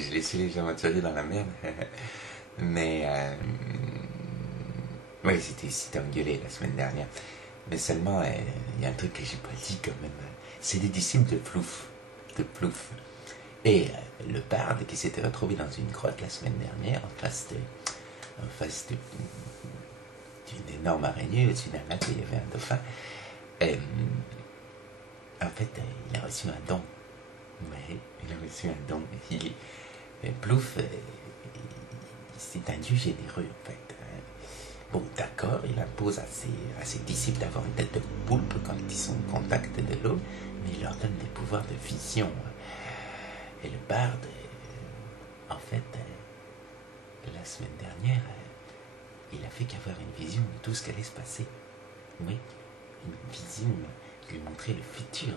je laissais les aventuriers dans la merde. Mais oui, c'était engueulé la semaine dernière. Mais seulement, il y a un truc que j'ai pas dit quand même. C'est des disciples de Plouf. De Plouf. Et le barde qui s'était retrouvé dans une grotte la semaine dernière, d'une énorme araignée, au-dessus d'un lac, il y avait un dauphin. En fait, il a reçu un don. Ouais, il a reçu un don. Plouf, c'est un dieu généreux, en fait. Bon, d'accord, il impose à ses disciples d'avoir une tête de poulpe quand ils sont au contact de l'eau, mais il leur donne des pouvoirs de vision. Et le barde, en fait, la semaine dernière, il a fait qu'avoir une vision de tout ce qui allait se passer. Oui, une vision qui lui montrait le futur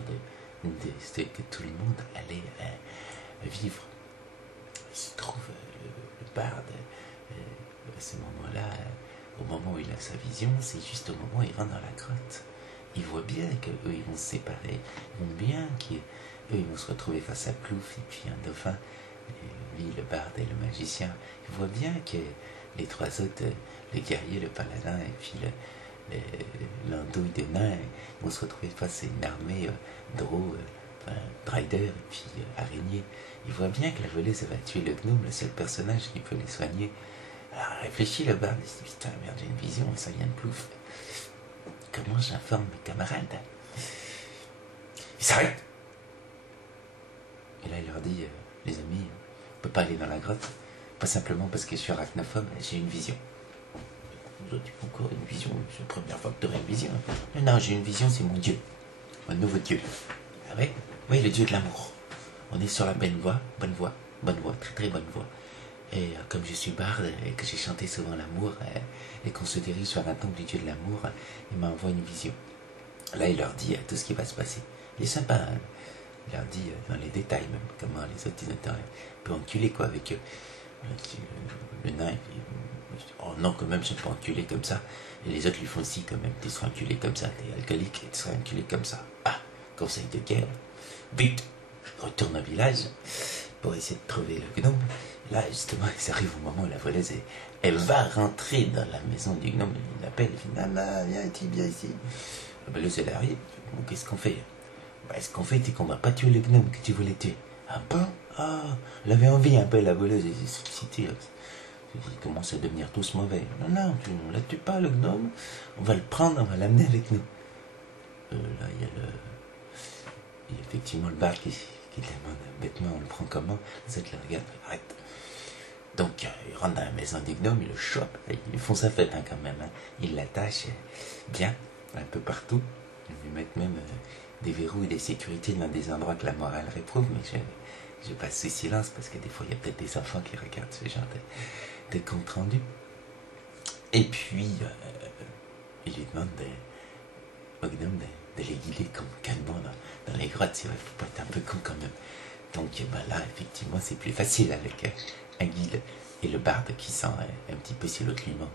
de ce que tout le monde allait vivre. Il se trouve, le barde, à ce moment-là, au moment où il a sa vision, c'est juste au moment où il rentre dans la grotte. Il voit bien qu'eux, ils vont se séparer. Ils vont bien qu'eux, ils vont se retrouver face à Plouf et puis un dauphin, et lui, le barde et le magicien. Il voit bien que les trois autres, le guerrier, le paladin et puis l'andouille des nains, ils vont se retrouver face à une armée drôle, Drider et puis araignée. Il voit bien que la voleuse va tuer le gnome, le seul personnage qui peut les soigner. Alors réfléchis le barde, il se dit putain merde, j'ai une vision, ça vient de Plouf. Comment j'informe mes camarades? Il s'arrête. Et là il leur dit, les amis, on peut pas aller dans la grotte, pas simplement parce que je suis arachnophobe, j'ai une vision. Vous avez encore une vision? C'est la première fois que tu aurais une vision. Non, j'ai une vision, c'est mon Dieu, mon nouveau Dieu. Ah ouais? Oui, le Dieu de l'amour. On est sur la bonne voie, très très bonne voie. Et comme je suis barde et que j'ai chanté souvent l'amour, et qu'on se dirige vers la tombe du Dieu de l'amour, il m'envoie une vision. Là, il leur dit tout ce qui va se passer. Il est sympa, hein? Il leur dit dans les détails même, comment les autres, ils étaient un peu enculés quoi avec eux. Le nain, il dit, oh non, quand même, je ne suis pas enculé comme ça. Et les autres lui font si, quand même, tu seras enculé comme ça, t'es alcoolique, et tu seras enculé comme ça. Ah, conseil de guerre. Vite, retourne au village pour essayer de trouver le gnome. Là, justement, ils arrivent au moment où la voleuse, elle va rentrer dans la maison du gnome. Il l'appelle, il dit, Nana, viens ici. La voleuse, elle arrive. Bon, qu'est-ce qu'on fait? Ce qu'on fait, c'est qu'on va pas tuer le gnome que tu voulais tuer. Ah bon? Ah, elle avait envie un peu, la voleuse, elle s'est excitée. Ils commencent à devenir tous mauvais. Non, on la tue pas, le gnome. On va le prendre, on va l'amener avec nous. Là, il y a effectivement le barde qui demande bêtement, on le prend comment? Les autres le regardent, arrête. Donc, il rentre dans la maison du gnome, il le chope, ils font sa fête quand même. Ils l'attachent bien, un peu partout. Ils lui mettent même des verrous et des sécurités dans des endroits que la morale réprouve, mais je passe sous silence parce que des fois, il y a peut-être des enfants qui regardent ce genre de compte rendu. Et puis, il lui demande au gnome de les guider calmement dans les grottes. Il faut pas être un peu con quand même. Donc là, effectivement, c'est plus facile avec un guide et le barde qui sent un petit peu si l'autre lui manque.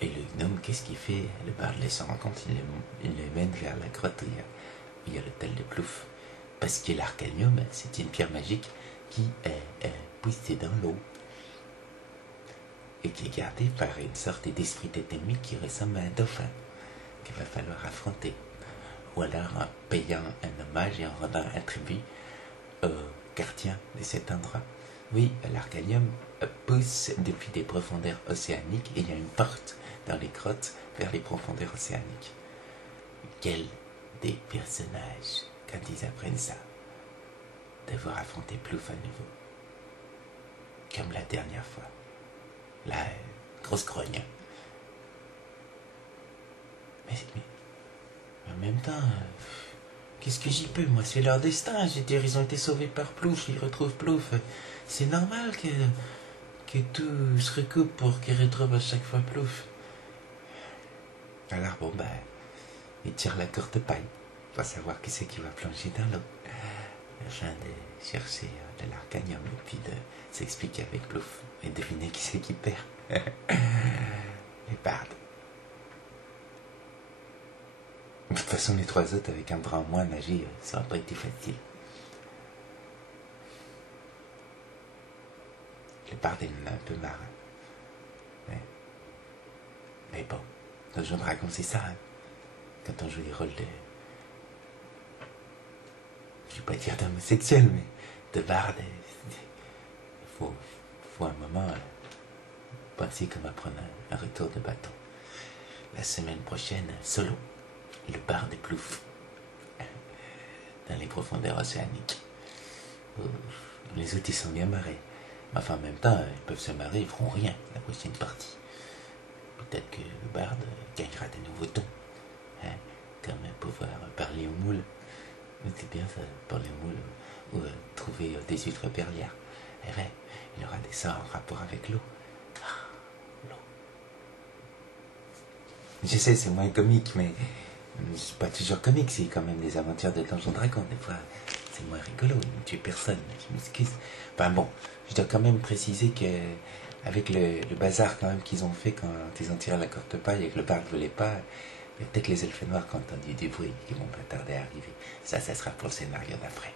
Et le gnome, qu'est-ce qu'il fait? Le barde les s'en rend compte, il les mène vers la grotte où il y a l'hôtel de Plouf. Parce que l'arcanium, c'est une pierre magique qui est poussée dans l'eau et qui est gardée par une sorte d'esprit totémique qui ressemble à un dauphin qu'il va falloir affronter. Ou alors en payant un hommage et en rendant un tribut aux gardiens de cet endroit. Oui, l'arcanium pousse depuis des profondeurs océaniques et il y a une porte dans les grottes vers les profondeurs océaniques. Quel des personnages, quand ils apprennent ça, devoir affronter Plouf à nouveau. Comme la dernière fois. La grosse grogne. Mais en même temps, qu'est-ce que j'y peux? Moi, c'est leur destin. Je veux dire, ils ont été sauvés par Plouf, ils retrouvent Plouf. C'est normal que tout se recoupe pour qu'ils retrouvent à chaque fois Plouf. Alors bon, ils tirent la corde paille pour savoir qui c'est qui va plonger dans l'eau. Afin de chercher de l'arcanium et puis de s'expliquer avec Plouf et deviner qui c'est qui perd. Les bardes. De toute façon, les trois autres, avec un bras en moins nager, ça n'a pas été facile. Bard, il en a un peu marre. Mais bon, Donjons et Dragons, c'est ça. Hein. Quand on joue les rôles de... Je vais pas dire d'homosexuel, mais de Bard, il faut un moment penser comment prendre un retour de bâton. La semaine prochaine, solo, le Bard de Plouf, dans les profondeurs océaniques. Les autres, ils sont bien marrés. Mais enfin, en même temps, ils peuvent se marrer, ils feront rien la prochaine partie. Peut-être que le Bard gagnera de nouveaux tons. Hein, comme pouvoir parler aux moules. C'est bien ça, parler aux moules. Ou trouver des huîtres perlières. Et ouais, il aura des sorts en rapport avec l'eau. L'eau. Je sais, c'est moins comique, mais c'est pas toujours comique. C'est quand même des aventures de Donjons et Dragons. Des fois, c'est moins rigolo. Ils ne tuent personne. Je m'excuse. Enfin bon, je dois quand même préciser que avec le bazar quand même qu'ils ont fait quand ils ont tiré la courte paille et que le Bard ne voulait pas, il y a peut-être les elfes noirs qui ont entendu du bruit qui vont pas tarder à arriver. Ça sera pour le scénario d'après.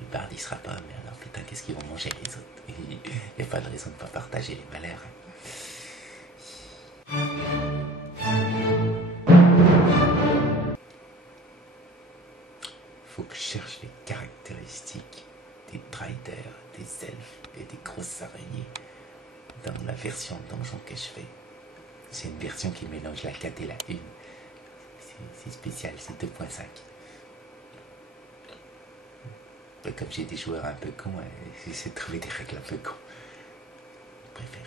Le Bard il sera pas, mais alors putain, qu'est-ce qu'ils vont manger les autres? Il n'y a pas de raison de ne pas partager les malheurs. Faut que je cherche les caractéristiques des Driders, des elfes et des grosses araignées dans la version donjon que je fais. C'est une version qui mélange la 4 et la 1. C'est spécial, c'est 2.5. Comme j'ai des joueurs un peu cons, j'essaie de trouver des règles un peu cons. Je préfère